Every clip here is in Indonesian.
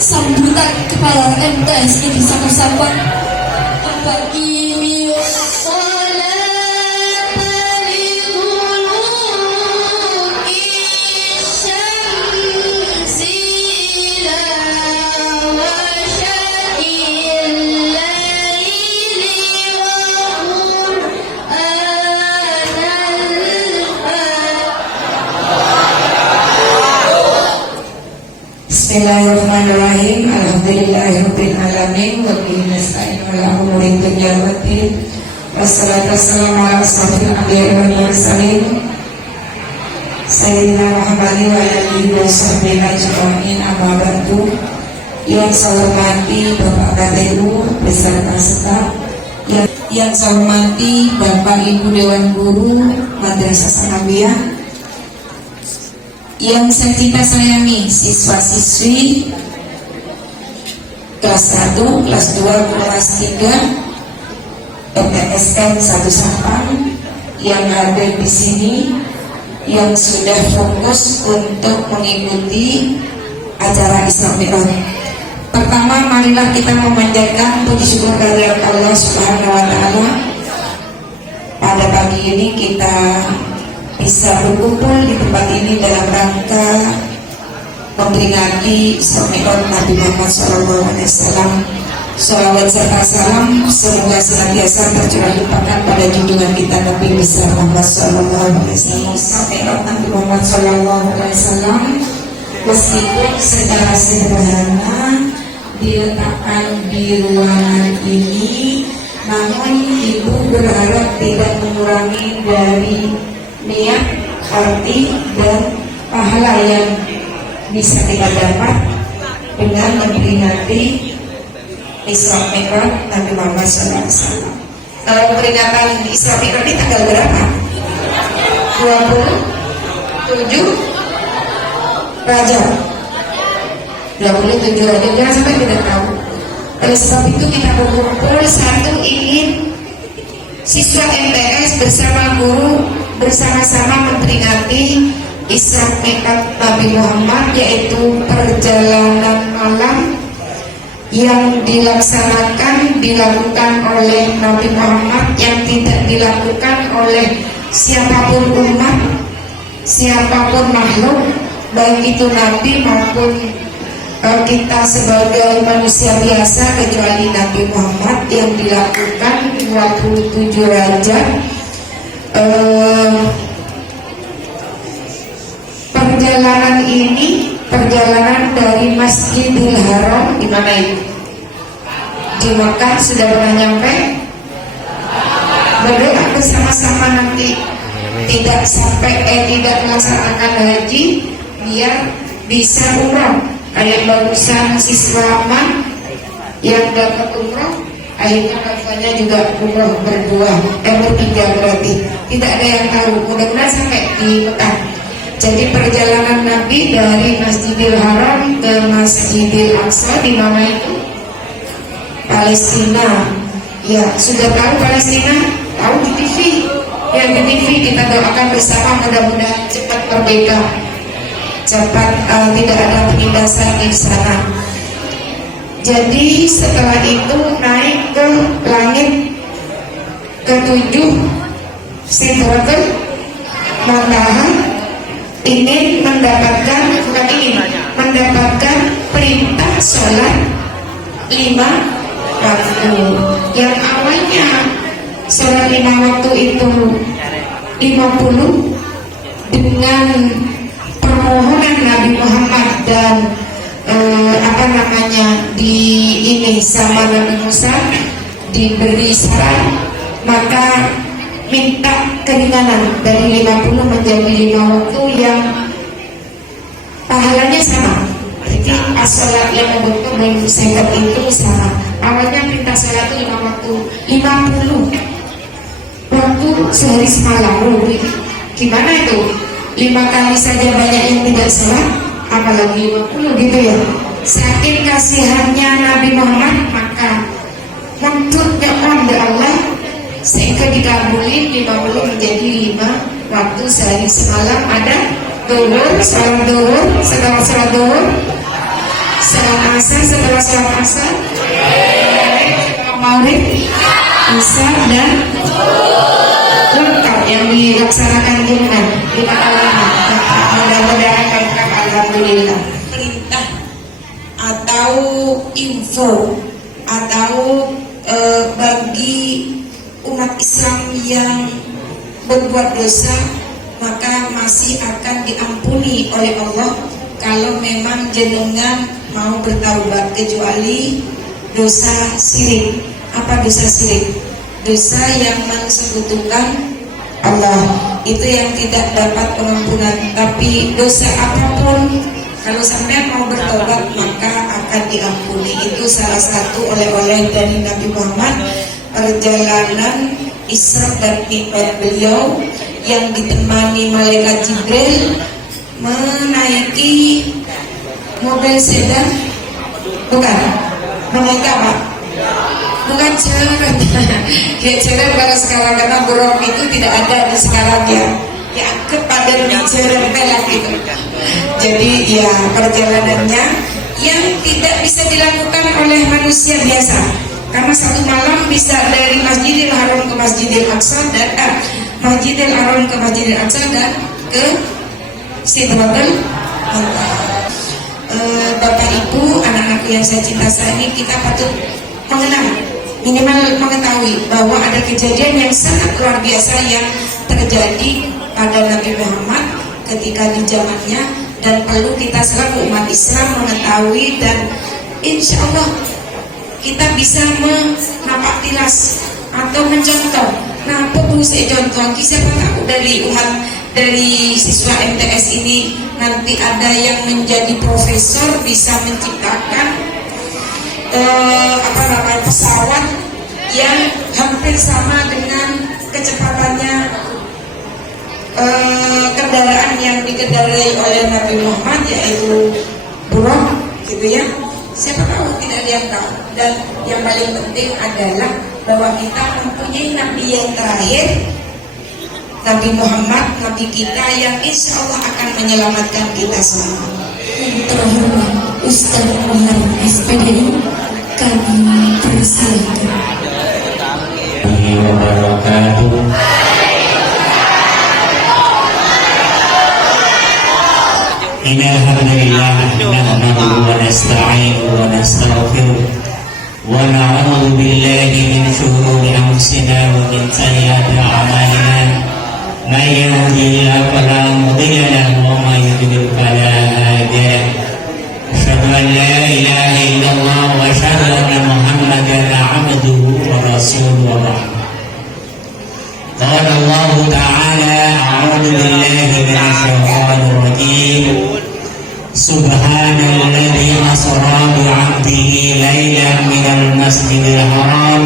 sambutan kepala MTS ini sama-sama bagi Bismillahirrahmanirrahim. Alhamdulillahirabbil alamin wa bihi nasta'in ala umuri dunya waddin. Wassalatu wassalamu ala asyrofil anbiya'i wal mursalin sayyidina Muhammadin wa alihi wa sahbihi ajma'in. Amma ba'du. Yang saya hormati Bapak KTU beserta staf, yang saya hormati Bapak Ibu Dewan Guru Madrasah Sanawiyah, yang kita sayangi siswa-siswi kelas 1, kelas 2, kelas 3 MTSN 1 Sampang yang ada di sini, yang sudah fokus untuk mengikuti acara Isra Mi'raj. Pertama, marilah kita memanjatkan puji syukur kehadirat Allah Subhanahu wa Ta'ala. Pada pagi ini kita bisa berkumpul di tempat ini dalam rangka memperingati Isra Mi'raj Nabi Muhammad SAW. Sholawat serta salam semoga senantiasa tercurah limpahkan pada junjungan kita Nabi besar Muhammad SAW. Isra Mi'raj Nabi Muhammad SAW meskipun secara sederhana diletakkan di ruangan ini, namun ibu berharap tidak mengurangi dari niat, arti, dan pahala yang bisa kita dapat dengan memperingati Isra Mi'raj Nabi Muhammad SAW. Kalau peringatan Isra Mi'raj ini tanggal berapa? 27 Rajab. 27 Rajab, jangan sampai tidak tahu. Oleh sebab itu kita berkumpul, satu ingin siswa MTS bersama guru bersama-sama memperingati Isra Mi'raj Nabi Muhammad, yaitu perjalanan malam yang dilakukan oleh Nabi Muhammad, yang tidak dilakukan oleh siapapun umat, siapapun makhluk, baik itu Nabi maupun kita sebagai manusia biasa, kecuali Nabi Muhammad, yang dilakukan 27 Rajab. Perjalanan ini perjalanan dari Masjidil Haram di mana itu? Di Mekah. Sudah pernah nyampe? Berdoa bersama-sama nanti tidak melaksanakan haji biar bisa umroh. Kayak bagusan si selamat yang dapat umroh, akhirnya kafanya juga umroh bertiga berarti. Tidak ada yang tahu. Mudah-mudahan sampai di Mekah. Jadi perjalanan Nabi dari Masjidil Haram ke Masjidil Aqsa di mana itu? Palestina. Ya, sudah tahu Palestina? Tahu di TV. Yang di TV kita doakan bersama mudah-mudahan cepat merdeka, cepat tidak ada penindasan di sana. Jadi setelah itu naik ke langit ke-7 Sidratul Muntaha, ingin mendapatkan perintah sholat 5 waktu. Yang awalnya sholat 5 waktu itu 50 dengan permohonan Nabi Muhammad dan sama Nabi Musa diberi syarat, maka minta keringanan dari 50 menjadi 5 waktu yang pahalanya sama. Jadi as-sholat yang membentuk dan sehat itu sama. Awalnya minta sholat itu 5 waktu, 50 waktu sehari semalam. Gimana itu? 5 kali saja banyak yang tidak sholat, apalagi 50 gitu ya. Saking kasihannya Nabi Muhammad, maka menuntutnya kepada Allah sehingga dikabulin 50 menjadi 5 waktu sehari semalam. Ada duhur, salat duhur, setelah salat duhur, salat asar, setelah salat asar, maghrib, isya dan lengkap yang dilaksanakan dengan 5 kali. Mudah-mudahan lengkap, alhamdulillah. Perintah atau info atau bagi umat Islam yang berbuat dosa, maka masih akan diampuni oleh Allah kalau memang jenengan mau bertaubat, kecuali dosa syirik. Apa dosa syirik? Dosa yang mensekutukan Allah, itu yang tidak dapat pengampunan. Tapi dosa apapun, kalau sampai mau bertobat maka akan diampuni. Itu salah satu oleh-oleh dari Nabi Muhammad, perjalanan Isra dan Mi'raj beliau yang ditemani malaikat Jibril menaiki mobil sedan, bukan menaiki apa? Bukan ceret. Ya ceret kalau sekarang, karena burung itu tidak ada di sekarang ya. Ya kepada ceret pelak itu. Jadi ya perjalanannya yang tidak bisa dilakukan oleh manusia biasa. Karena satu malam bisa dari Masjidil Haram ke Masjidil Aqsa dan Masjidil Haram ke Masjidil Aqsa dan ke Sidratul Muntaha. Bapak Ibu, anak-anakku yang saya cinta ini, kita patut mengenal, minimal mengetahui bahwa ada kejadian yang sangat luar biasa yang terjadi pada Nabi Muhammad ketika di zamannya, dan perlu kita selaku umat Islam mengetahui, dan insya Allah kita bisa menapak tilas atau mencontoh. Nah, perlu saya contoh, siapa tahu dari umat, dari siswa MTS ini nanti ada yang menjadi profesor, bisa menciptakan pesawat yang hampir sama dengan kecepatannya kendaraan yang dikendarai oleh Nabi Muhammad, yaitu buruk, gitu ya. Siapa tahu, tidak ada yang tahu. Dan yang paling penting adalah bahwa kita mempunyai Nabi yang terakhir, Nabi Muhammad, Nabi kita yang insya Allah akan menyelamatkan kita semua. Yang terhormat Ustaz Muhammad SPDI, kami persilakan. Innal hamdalillah nahmaduhu wa nasta'inuhu wa nastaghfiruh wa na'udzu بالله من شرور أنفسنا ومن سيئات أعمالنا من يهده الله فلا مضل له ومن يضلل فلا هادي له أشهد أن لا إله إلا الله وأشهد أن محمدا عبده ورسوله وبعد قال الله تعالى أعوذ بالله من الشيطان الرجيم سبحان الذي أسرى بعبده ليلا من المسجد الحرام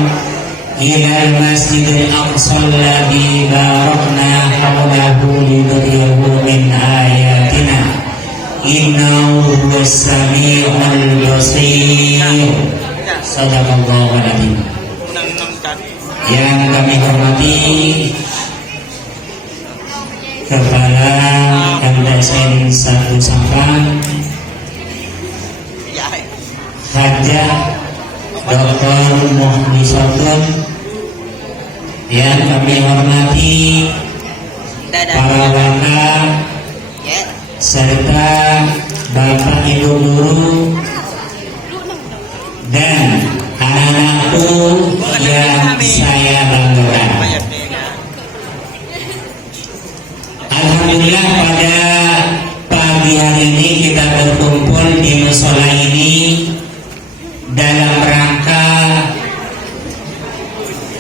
إلى المسجد الأقصى الذي باركنا حوله لنريه من آياتنا إنه هو السميع البصير صدق الله العظيم. Yang kami hormati Kepala MTSN 1 Sampang Hajah Dr. Muhnisotun, yang kami hormati para wakil serta Bapak Ibu guru dan anak-anakku yang saya banggakan. Alhamdulillah pada pagi hari ini kita berkumpul di musola ini dalam rangka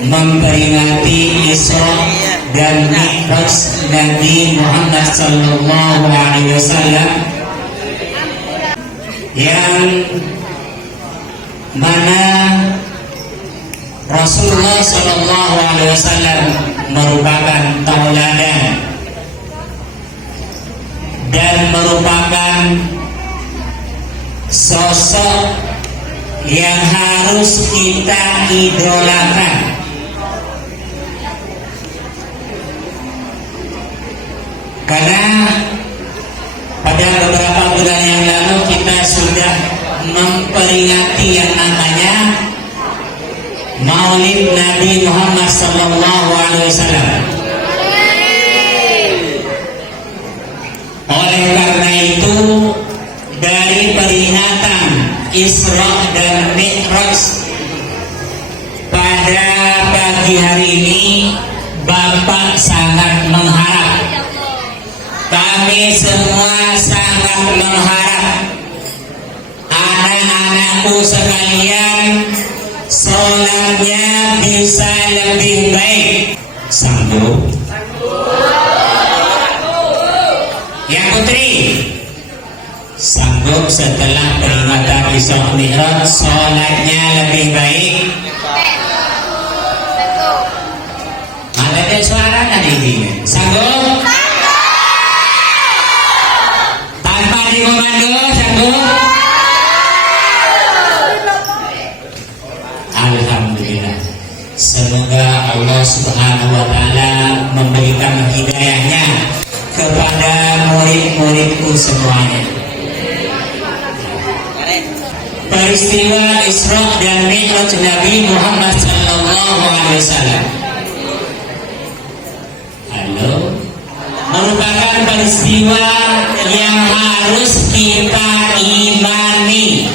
memperingati Isra dan Mi'raj Nabi Muhammad sallallahu alaihi wasallam, yang mana Rasulullah sallallahu alaihi wasallam merupakan tauladan dan merupakan sosok yang harus kita idolakan. Karena pada beberapa bulan yang lalu kita sudah memperingati yang namanya Maulid Nabi Muhammad sallallahu alaihi wasallam. Oleh karena itu, dari peringatan Isra dan Mi'raj pada pagi hari ini, Bapak sangat mengharap, kami semua sangat mengharap anak-anakku sekalian sholatnya bisa lebih baik. Sanggup? Yang putri sanggup setelah peringatan Isra Mi'raj sholatnya lebih baik? Ada suara tadi ini. Sanggup? Tanpa dikomando, sanggup? Alhamdulillah. Semoga Allah Subhanahu wa Ta'ala memberikan hidayahnya kepada murid-muridku semuanya. Peristiwa Isra dan Mi'raj Nabi Muhammad sallallahu alaihi wasallam merupakan peristiwa yang harus kita imani.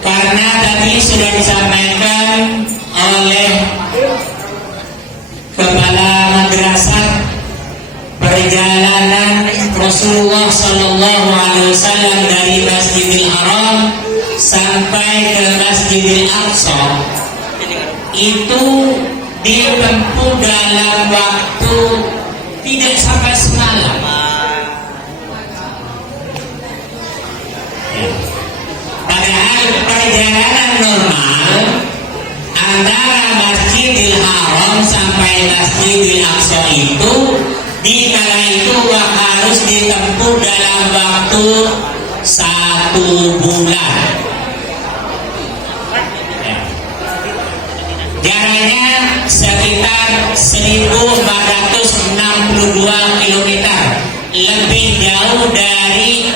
Karena tadi sudah disampaikan oleh Kepala Madrasah perjalanan Rasulullah sallallahu alaihi wasallam dari Masjidil Haram sampai ke Masjidil Aqsa itu ditempuh dalam waktu tidak sampai semalam. Padahal perjalanan normal antara Masjidil Haram sampai Masjidil Aqsa itu di kala itu harus ditempuh dalam waktu 1 bulan. Jaraknya sekitar 1462 km, lebih jauh dari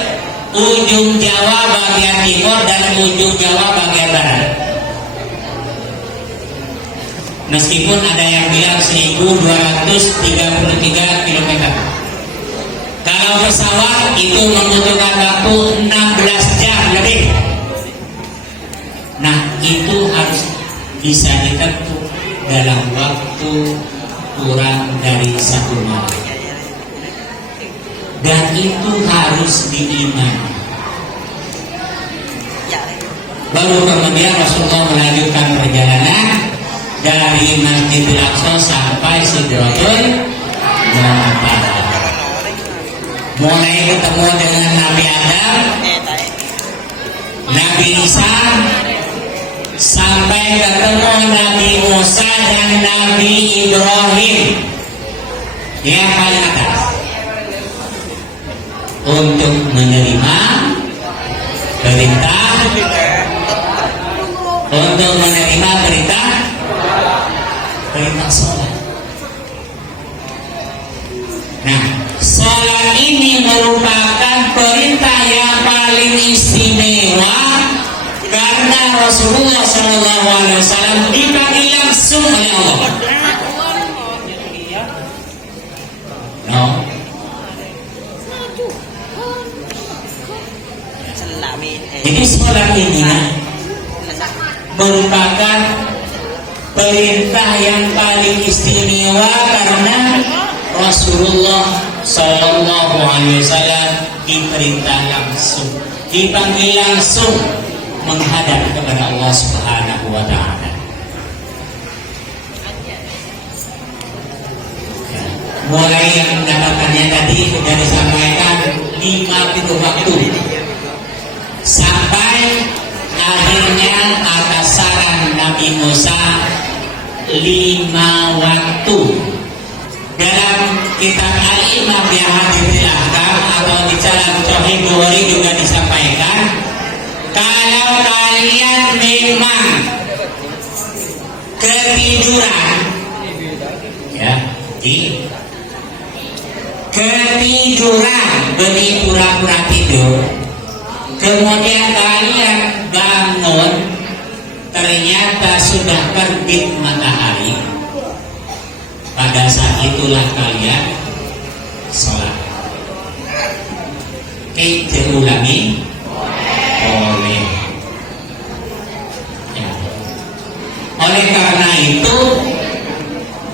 ujung Jawa bagian timur dan ujung Jawa bagian barat. Meskipun ada yang bilang 1233 km. Kalau pesawat itu membutuhkan waktu 16 jam lebih. bisa ditempuh dalam waktu kurang dari 1 malam. Dan itu harus diimani. Baru kemudian Rasulullah melanjutkan perjalanan dari Masjidil Aqsa sampai Sidratul Muntaha. Mulai ketemu dengan Nabi Adam, Nabi Isa, sampai ketemu Nabi Musa dan Nabi Ibrahim. Yang paling atas untuk menerima perintah, untuk menerima perintah sholat. Nah, sholat ini merupakan perintah yang paling istimewa karena Rasulullah SAW dipanggil langsung oleh Allah. No. Jadi sholat ini merupakan perintah yang paling istimewa karena Rasulullah SAW diperintah langsung, dipanggil langsung menghadap kepada Allah Subhanahu wa Ta'ala. Mulai yang mendapatkannya tadi sudah disampaikan 5 pintu waktu sampai akhirnya atas saran Nabi Musa 5 waktu. Dalam kitab Al-Imam yang hadir di Ahkam atau di dalam Sahih Bukhari juga disampaikan, kalau kalian memang ketiduran, ya, ketiduran, beri pura-pura tidur, kemudian kalian bangun, ternyata sudah terbit matahari, pada saat itulah kalian sholat. Kita ulangi, boleh. Ya. Oleh karena itu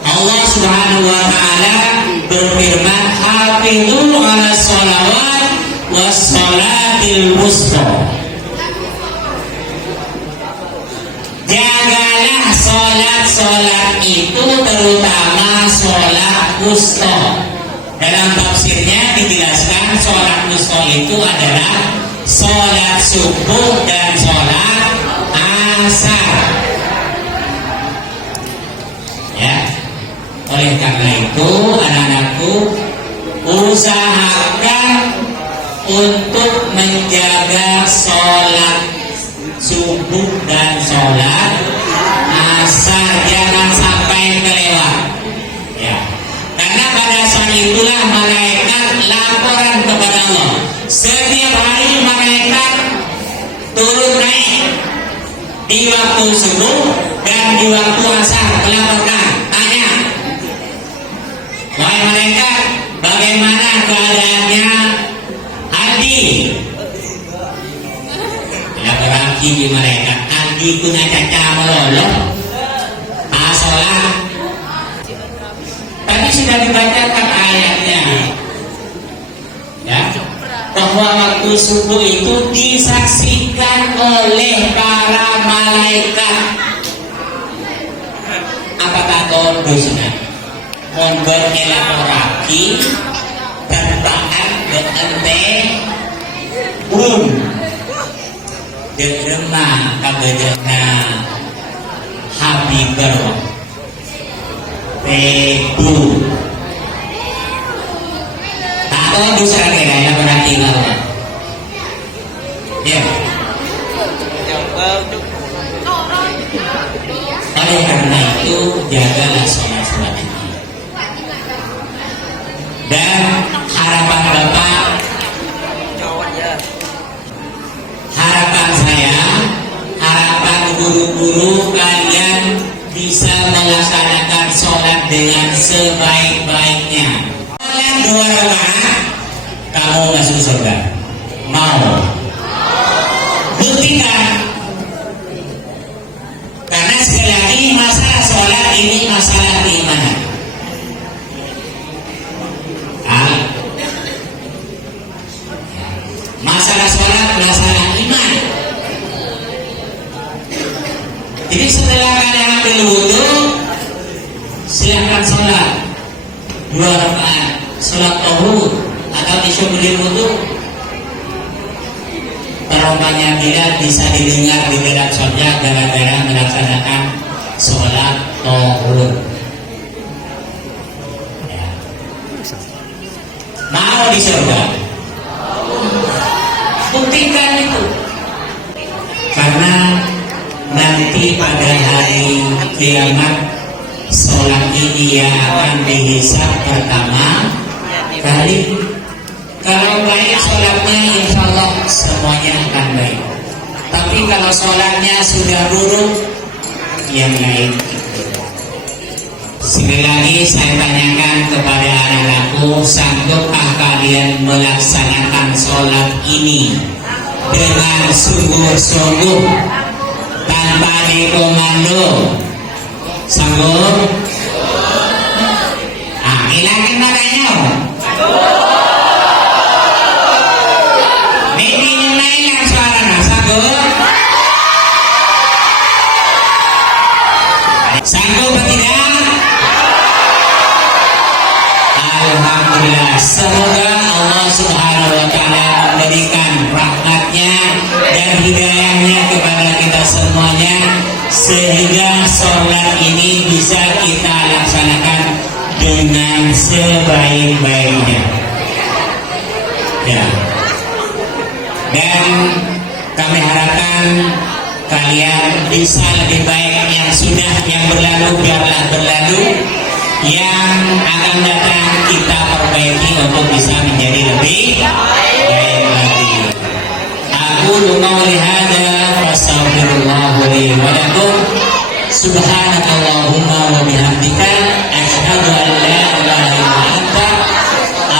Allah Subhanahu wa Ta'ala berfirman, hafidhu ala sholawat was sholatil wusta. Jagalah sholat-sholat itu, terutama sholat wusta. Dalam tafsirnya dijelaskan sholat wusta itu adalah sholat subuh dan sholat asar. Ya, oleh karena itu anak-anakku, usahakan untuk menjaga sholat subuh dan sholat asar, jangan sampai kelewat. Ya, karena pada saat itulah malaikat laporan kepada Allah. Setiap hari malaikat turun naik di waktu subuh dan di waktu asar melaporkan, tanya, wahai malaikat, bagaimana keadaannya Aldi? Laporan di malaikat, Aldi punya caca meloloh, sholat. Tadi sudah dibacakan ayatnya, ya, bahwa waktu subuh itu disaksikan oleh para malaikat. Apa kata dosanya? Mohon berelaborasi tentang ente derema kabejana Habibur Tebu atau dosa kira yang berarti bahwa ya. Oleh karena itu jagalah sholat-sholat ini. Dan harapan Bapak, harapan saya, harapan guru-guru, kalian bisa melaksanakan sholat dengan sebaik-baiknya. Sholat 2 rakaat, kamu masuk surga. Mau? Buktikan. Karena sekali lagi Jadi setelah kalian ambil wudhu, silahkan sholat 2 rakaat, sholat tauhid atau isyu'ul wudhu. Terompanya tidak bisa didengar di dalam surga gara-gara melaksanakan sholat tauhid. Ya. Mau di surga? Buktikan itu. Karena nanti pada hari kiamat sholat ini yang akan dihisab pertama kali. Kalau baik sholatnya, insya Allah semuanya akan baik. Tapi kalau sholatnya sudah buruk, yang lain. Sekali lagi saya tanyakan kepada anak-anakku, sanggupkah kalian melaksanakan sholat ini dengan sungguh-sungguh tanpa dikomando? Sanggup? Hilangkan makanya. Ini naikkan suaranya. Sanggup? Sanggup atau tidak? Alhamdulillah. Semoga Allah Subhanahu wa Ta'ala memberikan rahmatnya dan hidayahnya kepada kita semuanya, sehingga sholat ini bisa kita laksanakan dengan sebaik-baiknya. Ya. Dan kami harapkan kalian bisa lebih baik. Yang berlalu biarlah berlalu, yang akan datang kita perbaiki untuk bisa menjadi lebih baik lagi. Aku qauli hadza fastaghfirullah li wa lakum. Subhanakallahumma wa bihamdika asyhadu an la ilaha illa anta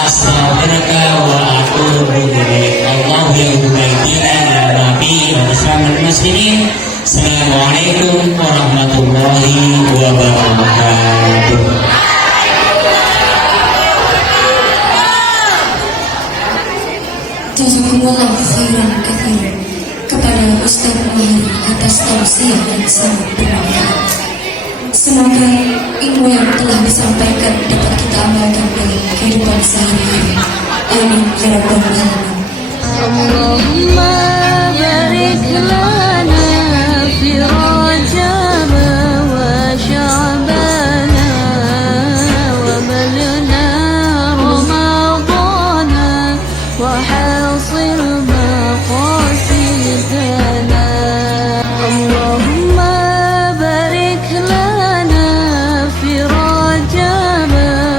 astaghfiruka wa atubu ilaik. Allahu yahdiina ila nabi wa bismil muslimin. Assalamualaikum warahmatullahi wabarakatuh. Jazakumullah khairan katsiran kepada Ustaz Muhammad atas tausiah yang sangat bermanfaat. Semoga ilmu yang telah disampaikan dapat kita amalkan dalam kehidupan sehari-hari. Amin ya rabbal alamin. Allahumma barik lana fi Rajab wa Sya'ban wa balna Ramadan wa hasil maqasidana. Allahumma barik lana fi Rajab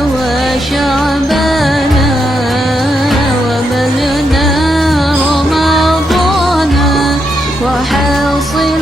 wa Sya'ban wa balna Ramadan wa hasil